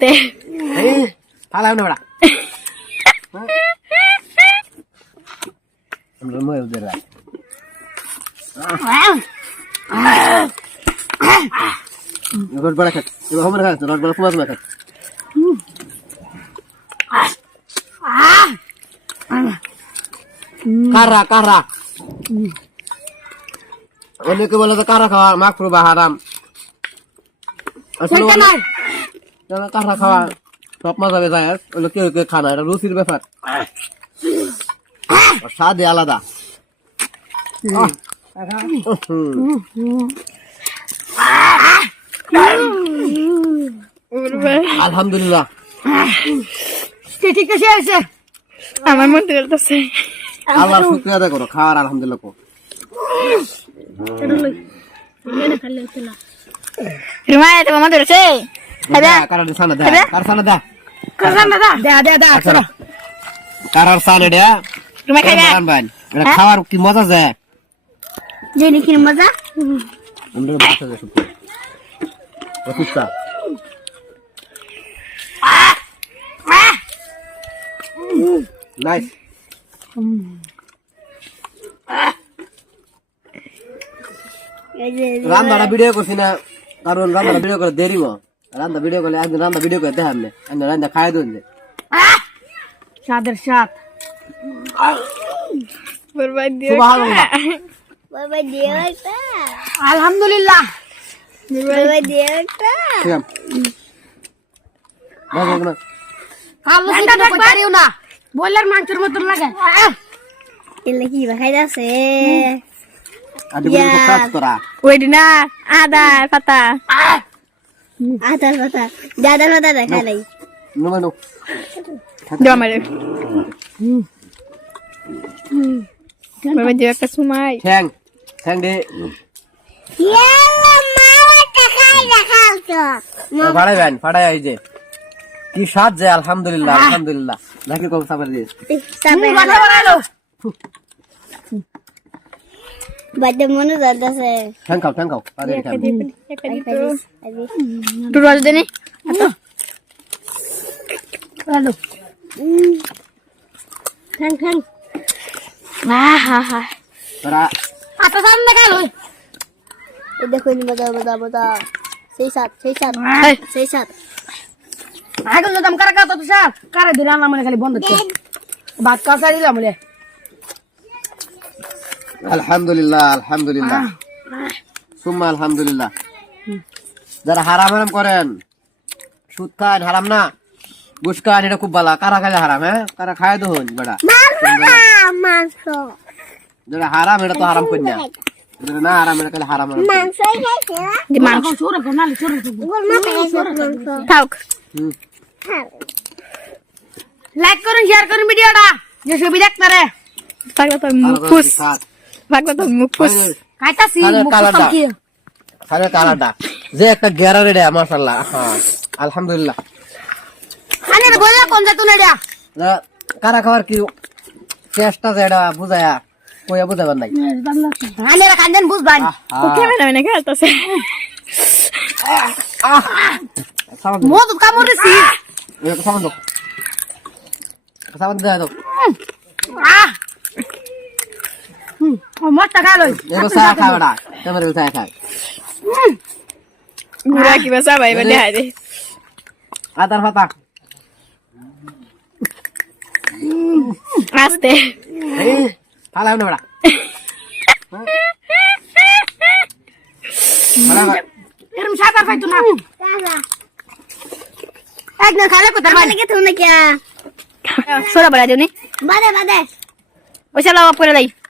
আস্তে ফালাও না বড়া আমরা মই উদের রাখ রড বড়া খাত এবার আমরা খাত রড বড়া তোমার খাত কারা কারা অনেকে বলে তো কারা খাওয়া মাকরু বা হারাম আসলে কারা খাওয়া সব মজা যায় ওগুলো কেউ কেউ খানা এটা রুচির ব্যাপার স্বাদে আলাদা আলহামদুলিল্লাহ ঠিক আছে আমার মন চলতেছে আল্লাহর শুকরিয়া আদায় করো খাওয়ার আলহামদুলিল্লাহ কো রুমাই তো মামা ধরেছে কারার সানা দা কার সানা দা দে আসো কারার সানা দা রুমাই খাইবে এটা খাওয়ার কি মজা যায় জেনি কি মজা আমরা বাসা যাই শুধু রকুস্তা নাইস রান্নাটা ভিডিও করছি না কারণ রান্নাটা ভিডিও করে দেরিব রান্না ভিডিও করলে একদিন রান্না ভিডিও করে দেখাম না রান্না খাই দেন যে স্বাদের স্বাদ বরবাদ দিয়ে বরবাদ দিয়ে আলহামদুলিল্লাহ বরবাদ দিয়ে পারিও না বয়লার মাংসের মতন লাগে এলে কি খাই যাচ্ছে ওইটি না আদা পাতা আদার পাতা দাদার পাতা দেখা নাই একটা সময় ঠ্যাং ঠ্যাং দে ফাড়াইবেন ফাড়াই এই যে কি স্বাদ যায় আলহামদুলিল্লাহ আলহামদুলিল্লাহ নাকি কম সাবার দিয়ে বাদে মনে যাচ্ছে ঠ্যাং খাও আরে খাও একটু রস দেনে হ্যালো ঠ্যাং আহা তোরা আটা সামনে গেল এই দেখো নি বাদা সেই সাত আগুন দাম কারা কাটা তো স্যার কারে দিলাম না মানে খালি বন্ধ করে ভাত কাঁচা দিলাম বলে আলহামদুলিল্লাহ আলহামদুলিল্লাহ সুম্মা আলহামদুলিল্লাহ যারা হারাম হারাম করেন সুদ খান হারাম না ঘুষ খান এটা খুব ভালো কারা খাইলে হারাম হ্যাঁ কারা খায় তো হন বেটা যারা হারাম এটা তো হারাম করি না না হারাম এটা খাইলে হারাম লাইক করুন শেয়ার করুন ভিডিওটা যে ছবি দেখতে রে পাগলা তো মুখ ফুস খাইতাছি খালে কালাটা যে একটা গেরা রে মাশাআল্লাহ হ্যাঁ আলহামদুলিল্লাহ আনে বলে কোন যা তুই রে কারা খাবার কি চেষ্টা যেটা বুঝায়া কইয়া বুঝাবার নাই আনে রা কান্দন বুঝবান তো ক্যামেরা মানে খেলতাছে মদ কামড়েছি এটা সামান দাও সামান দাও মরটা খালো এগো চা খাওয়াটা তোমার চা খাই গুড়া কি বাসা ভাই বলে আরে আদার পাতা আস্তে ফালাও না বড়া এরম সাদা পাইতো না একদম খালে কোথায় মানে কে তুমি কি সোরা বড়া দিওনি বাদে ওই শালা অফ করে দেই